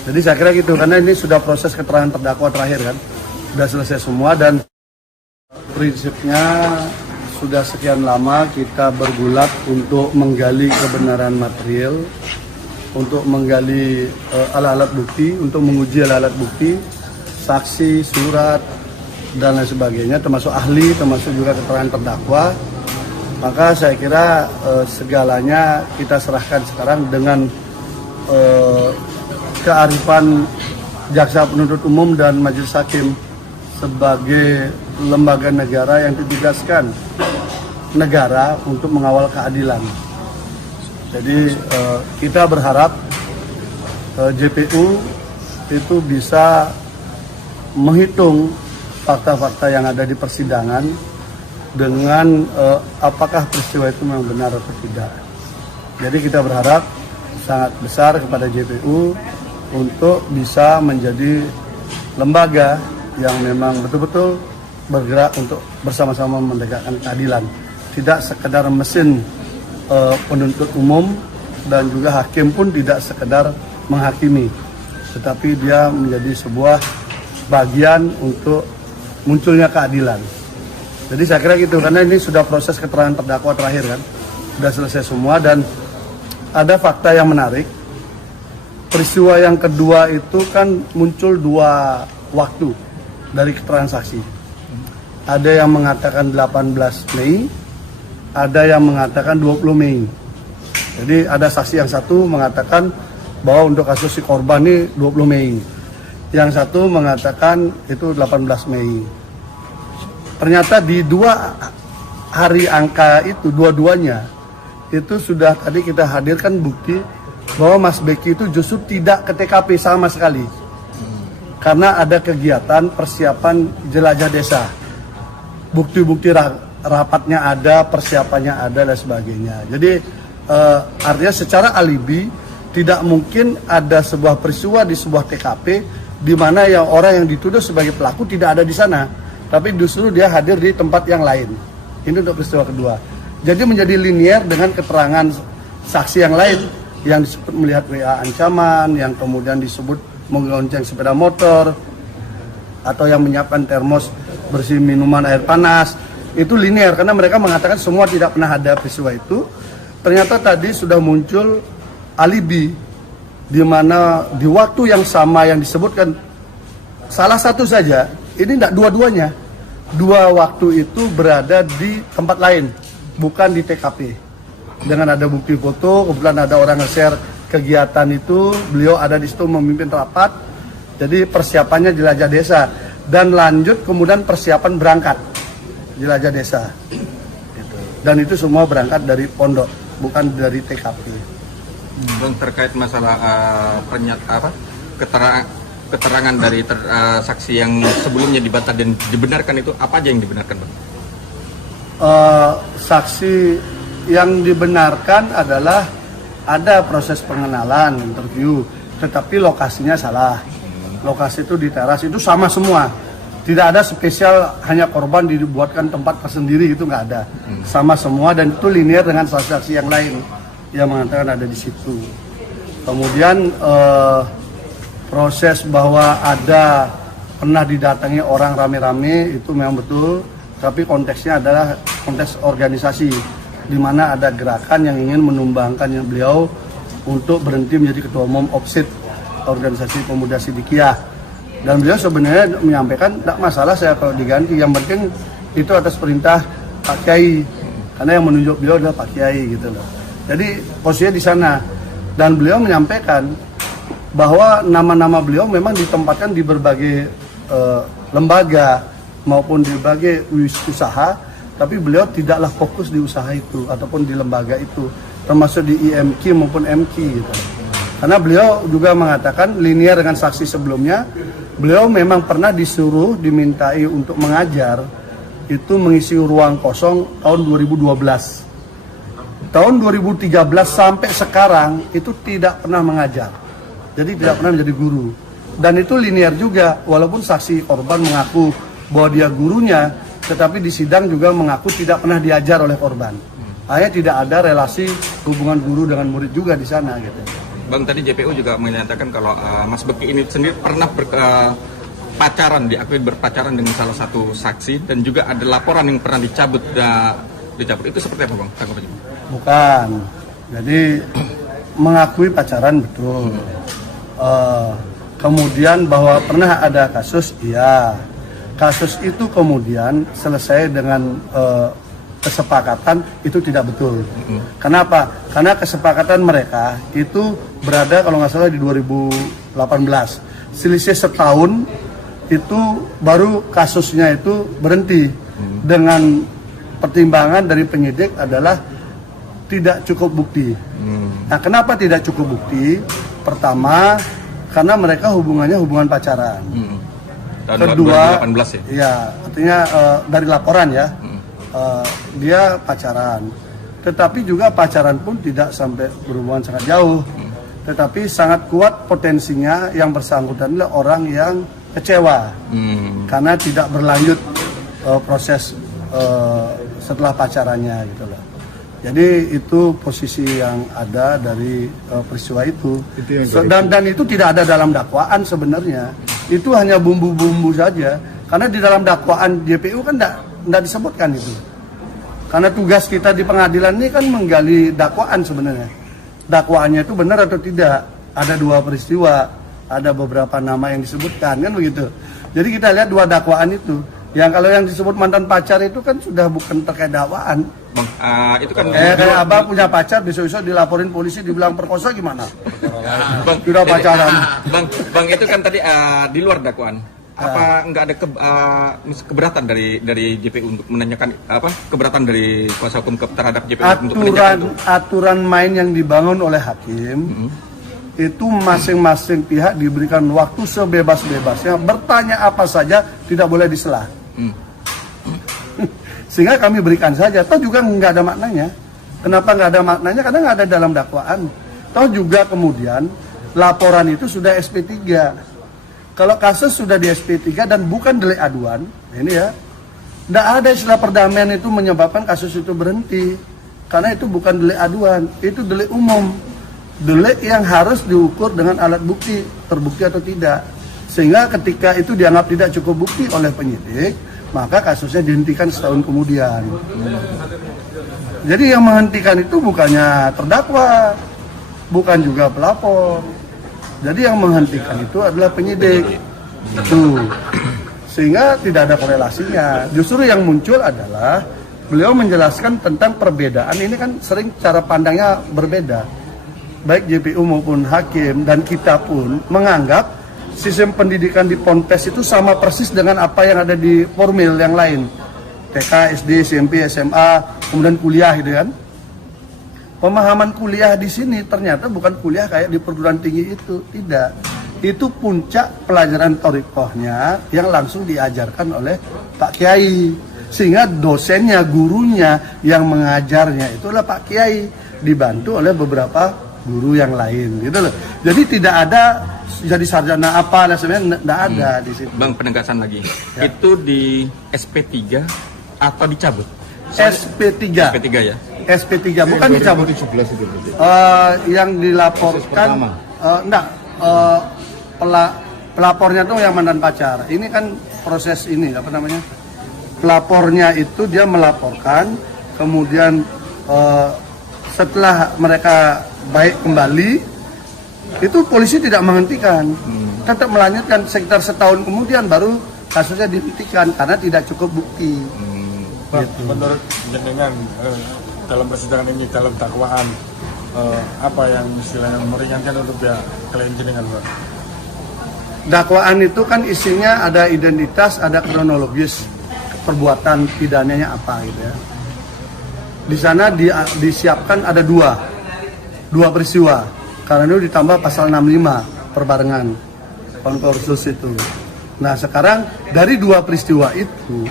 Jadi saya kira gitu, karena ini sudah proses keterangan terdakwa terakhir kan, sudah selesai semua dan prinsipnya sudah sekian lama kita bergulat untuk menggali kebenaran material, untuk menggali alat-alat bukti, untuk menguji alat-alat bukti, saksi, surat, dan lain sebagainya, termasuk ahli, termasuk juga keterangan terdakwa. Maka saya kira segalanya kita serahkan sekarang dengan kearifan jaksa penuntut umum dan majelis hakim sebagai lembaga negara yang ditugaskan negara untuk mengawal keadilan. Jadi kita berharap JPU itu bisa menghitung fakta-fakta yang ada di persidangan dengan apakah peristiwa itu memang benar atau tidak. Jadi kita berharap sangat besar kepada JPU untuk bisa menjadi lembaga yang memang betul-betul bergerak untuk bersama-sama menegakkan keadilan. Tidak sekedar mesin penuntut umum dan juga hakim pun tidak sekedar menghakimi, tetapi dia menjadi sebuah bagian untuk munculnya keadilan. Jadi saya kira gitu, karena ini sudah proses keterangan terdakwa terakhir kan, sudah selesai semua dan ada fakta yang menarik. Peristiwa yang kedua itu kan muncul dua waktu dari keterangan saksi. Ada yang mengatakan 18 Mei, ada yang mengatakan 20 Mei. Jadi ada saksi yang satu mengatakan bahwa untuk kasus si korban ini 20 Mei. Yang satu mengatakan itu 18 Mei. Ternyata di dua hari angka itu, dua-duanya, itu sudah tadi kita hadirkan bukti bahwa Mas Beki itu justru tidak ke TKP sama sekali. Karena ada kegiatan persiapan jelajah desa. Bukti-bukti rapatnya ada, persiapannya ada, dan sebagainya. Jadi artinya secara alibi, tidak mungkin ada sebuah peristiwa di sebuah TKP di mana yang orang yang dituduh sebagai pelaku tidak ada di sana, tapi justru dia hadir di tempat yang lain. Ini untuk peristiwa kedua. Jadi menjadi linier dengan keterangan saksi yang lain yang disebut melihat WA ancaman, yang kemudian disebut menggonceng sepeda motor, atau yang menyiapkan termos bersih minuman air panas. Itu linier karena mereka mengatakan semua tidak pernah ada peristiwa itu. Ternyata tadi sudah muncul alibi di mana di waktu yang sama yang disebutkan salah satu saja, ini tidak dua-duanya. Dua waktu itu berada di tempat lain, bukan di TKP. Dengan ada bukti foto, kebetulan ada orang nge-share kegiatan itu, beliau ada di situ memimpin rapat. Jadi persiapannya jelajah desa dan lanjut kemudian persiapan berangkat jelajah desa. Dan itu semua berangkat dari pondok, bukan dari TKP. Bang, terkait masalah keterangan dari saksi yang sebelumnya dibantah dan dibenarkan itu, apa aja yang dibenarkan, Bang? Saksi yang dibenarkan adalah ada proses pengenalan, interview, tetapi lokasinya salah. Lokasi itu di teras, itu sama semua. Tidak ada spesial hanya korban dibuatkan tempat tersendiri, itu nggak ada. Sama semua dan itu linear dengan saksi-saksi yang lain yang mengatakan ada di situ. Kemudian proses bahwa ada pernah didatangi orang rame-rame itu memang betul, tapi konteksnya adalah konteks organisasi, di mana ada gerakan yang ingin menumbangkan beliau untuk berhenti menjadi ketua umum OPSID, Organisasi Pemuda Sidikiyah. Dan beliau sebenarnya menyampaikan, tidak masalah saya kalau diganti, yang penting itu atas perintah Pak Kiai, karena yang menunjuk beliau adalah Pak Kiai gitu loh. Jadi posisinya di sana, dan beliau menyampaikan bahwa nama-nama beliau memang ditempatkan di berbagai lembaga maupun di berbagai usaha, tapi beliau tidaklah fokus di usaha itu ataupun di lembaga itu, termasuk di IMQ maupun MQ gitu. Karena beliau juga mengatakan linear dengan saksi sebelumnya, beliau memang pernah disuruh, dimintai untuk mengajar, itu mengisi ruang kosong tahun 2012. Tahun 2013 sampai sekarang itu tidak pernah mengajar. Jadi tidak pernah menjadi guru. Dan itu linear juga, walaupun saksi korban mengaku bahwa dia gurunya, tetapi di sidang juga mengaku tidak pernah diajar oleh korban. Hanya tidak ada relasi hubungan guru dengan murid juga di sana gitu. Bang, tadi JPU juga menyatakan kalau Mas Beki ini sendiri pernah pacaran, diakui berpacaran dengan salah satu saksi, dan juga ada laporan yang pernah dicabut. Itu seperti apa, Bang? Tanggapannya? Bukan. Jadi mengakui pacaran betul. Kemudian bahwa pernah ada kasus, iya. Kasus itu kemudian selesai dengan kesepakatan, itu tidak betul. Kenapa? Karena kesepakatan mereka itu berada kalau nggak salah di 2018. Selisih setahun itu baru kasusnya itu berhenti. Dengan pertimbangan dari penyidik adalah tidak cukup bukti. Nah, kenapa tidak cukup bukti? Pertama, karena mereka hubungannya hubungan pacaran. Tahun Kedua, 2018 ya? Iya, artinya dari laporan ya, dia pacaran. Tetapi juga pacaran pun tidak sampai berhubungan sangat jauh. Tetapi sangat kuat potensinya yang bersangkutan adalah orang yang kecewa. Karena tidak berlanjut proses setelah pacarannya gitu loh. Jadi itu posisi yang ada dari peristiwa itu. Dan itu tidak ada dalam dakwaan sebenarnya. Itu hanya bumbu-bumbu saja. Karena di dalam dakwaan JPU kan tidak disebutkan itu. Karena tugas kita di pengadilan ini kan menggali dakwaan sebenarnya. Dakwaannya itu benar atau tidak. Ada 2 peristiwa, ada beberapa nama yang disebutkan, kan begitu. Jadi kita lihat 2 dakwaan itu. Yang kalau yang disebut mantan pacar itu kan sudah bukan terkait dakwaan. Bang, itu kan Kayak abang punya pacar, besok-besok dilaporin polisi, dibilang perkosa gimana? Bang, Sudah pacaran. Bang, itu kan tadi di luar dakwaan. Apa nggak ada keberatan dari JPU untuk menanyakan keberatan dari kuasa hukum terhadap JPU untuk menanyakan itu? Aturan main yang dibangun oleh hakim itu masing-masing pihak diberikan waktu sebebas-bebasnya bertanya apa saja, tidak boleh disela. Sehingga kami berikan saja. Toh juga nggak ada maknanya. Kenapa nggak ada maknanya? Karena nggak ada dalam dakwaan. Toh juga kemudian laporan itu sudah SP3. Kalau kasus sudah di SP3 dan bukan delik aduan, ini ya, tidak ada istilah perdamaian itu menyebabkan kasus itu berhenti. Karena itu bukan delik aduan, itu delik umum. Delik yang harus diukur dengan alat bukti, terbukti atau tidak. Sehingga ketika itu dianggap tidak cukup bukti oleh penyidik, maka kasusnya dihentikan setahun kemudian. Jadi yang menghentikan itu bukannya terdakwa, bukan juga pelapor. Jadi yang menghentikan itu adalah penyidik. Tuh. Sehingga tidak ada korelasinya. Justru yang muncul adalah beliau menjelaskan tentang perbedaan. Ini kan sering cara pandangnya berbeda. Baik JPU maupun hakim dan kita pun menganggap sistem pendidikan di Ponpes itu sama persis dengan apa yang ada di formil yang lain. TK, SD, SMP, SMA, kemudian kuliah gitu kan. Pemahaman kuliah di sini ternyata bukan kuliah kayak di perguruan tinggi itu, tidak. Itu puncak pelajaran thoriqohnya yang langsung diajarkan oleh Pak Kiai. Sehingga dosennya, gurunya yang mengajarnya itu adalah Pak Kiai, dibantu oleh beberapa guru yang lain gitu loh. Jadi tidak ada jadi sarjana apa dan sebenarnya tidak ada di situ. Bang, penegasan lagi. Ya. Itu di SP3 atau dicabut? SP3. SP3 ya. SP3 bukan dicabut. 2017 itu. Yang dilaporkan pelapornya tuh yang mantan pacar. Ini kan proses ini apa namanya? Pelapornya itu dia melaporkan, kemudian setelah mereka baik kembali, itu polisi tidak menghentikan, tetap melanjutkan. Sekitar setahun kemudian baru kasusnya dihentikan karena tidak cukup bukti. Gitu. Menurut jenengan dalam persidangan ini, dalam dakwaan, apa yang istilahnya meringankan untuk pihak klien jenengan, Pak? Dakwaan itu kan isinya ada identitas, ada kronologis perbuatan pidananya apa gitu ya. Di sana disiapkan ada dua peristiwa. Karena itu ditambah pasal 65 perbarengan konkursus itu. Nah sekarang dari 2 peristiwa itu,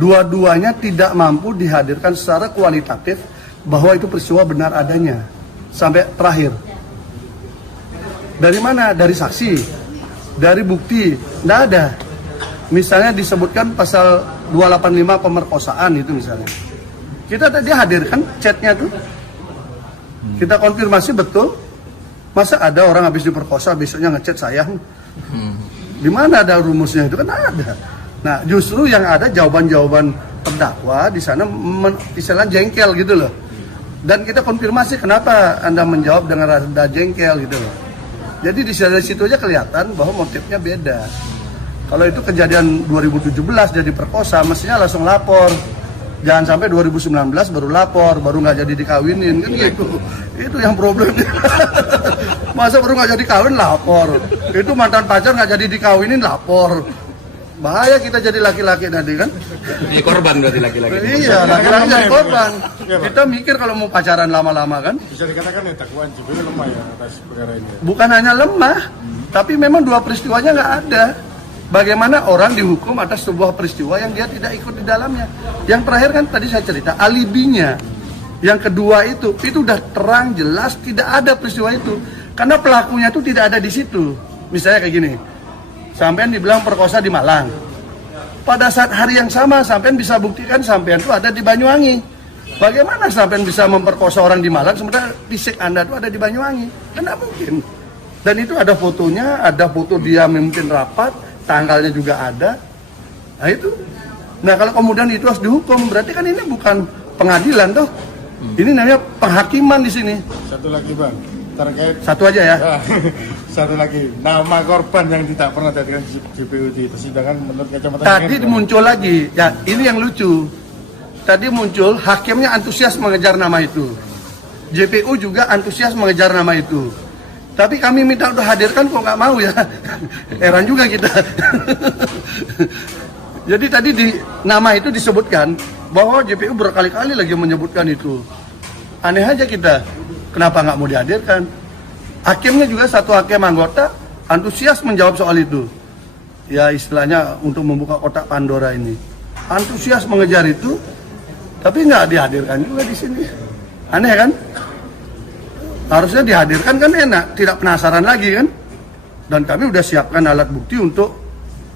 dua-duanya tidak mampu dihadirkan secara kualitatif bahwa itu peristiwa benar adanya sampai terakhir. Dari mana? Dari saksi, dari bukti, tidak ada. Misalnya disebutkan pasal 285 pemerkosaan itu misalnya. Kita tadi hadirkan chatnya tuh, kita konfirmasi betul. Masa ada orang habis diperkosa besoknya ngechat saya? Di mana ada rumusnya itu? Kan ada. Nah, justru yang ada jawaban-jawaban terdakwa di sana istilahnya jengkel gitu loh. Dan kita konfirmasi kenapa Anda menjawab dengan rada jengkel gitu loh. Jadi di situ aja kelihatan bahwa motifnya beda. Kalau itu kejadian 2017 jadi perkosa, mestinya langsung lapor. Jangan sampai 2019 baru lapor, baru nggak jadi dikawinin kan gitu. Itu yang problemnya. Masa baru nggak jadi kawin lapor. Itu mantan pacar nggak jadi dikawinin lapor. Bahaya kita jadi laki-laki nanti kan. Jadi korban berarti laki-laki. Iya, laki-laki jadi korban. Kita mikir kalau mau pacaran lama-lama kan. Bisa dikatakan ya dakwaan JPU lemah ya atas perkara ini. Bukan hanya lemah, tapi memang dua peristiwanya nggak ada. Bagaimana orang dihukum atas sebuah peristiwa yang dia tidak ikut di dalamnya. Yang terakhir kan tadi saya cerita alibinya. Yang kedua itu udah terang jelas tidak ada peristiwa itu. Karena pelakunya itu tidak ada di situ. Misalnya kayak gini, sampean dibilang perkosa di Malang. Pada saat hari yang sama sampean bisa buktikan sampean itu ada di Banyuwangi. Bagaimana sampean bisa memperkosa orang di Malang sementara fisik Anda itu ada di Banyuwangi? Kan tidak mungkin. Dan itu ada fotonya, ada foto dia memimpin rapat, tanggalnya juga ada. Nah itu. Nah kalau kemudian itu harus dihukum, berarti kan ini bukan pengadilan toh. Ini namanya penghakiman di sini. Satu lagi Bang, terkait Satu aja ya. satu lagi, nama korban yang tidak pernah dihadirkan JPU di persidangan menurut kacamata Tadi muncul lagi, ya ini yang lucu. Tadi muncul hakimnya antusias mengejar nama itu. JPU juga antusias mengejar nama itu. Tapi kami minta untuk hadirkan kok nggak mau ya. Heran juga kita. Jadi tadi di nama itu disebutkan bahwa JPU berkali-kali lagi menyebutkan itu. Aneh aja kita. Kenapa nggak mau dihadirkan? Hakimnya juga satu hakim anggota antusias menjawab soal itu. Ya istilahnya untuk membuka kotak Pandora ini. Antusias mengejar itu, tapi nggak dihadirkan juga di sini. Aneh kan? Harusnya dihadirkan kan enak, tidak penasaran lagi kan? Dan kami udah siapkan alat bukti untuk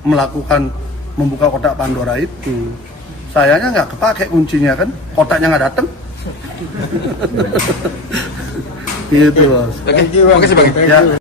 melakukan membuka kotak Pandora itu. Sayangnya nggak kepake kuncinya kan, kotaknya nggak datang. Gitu bos. Oke, terima kasih Bang. Thank Ya. you.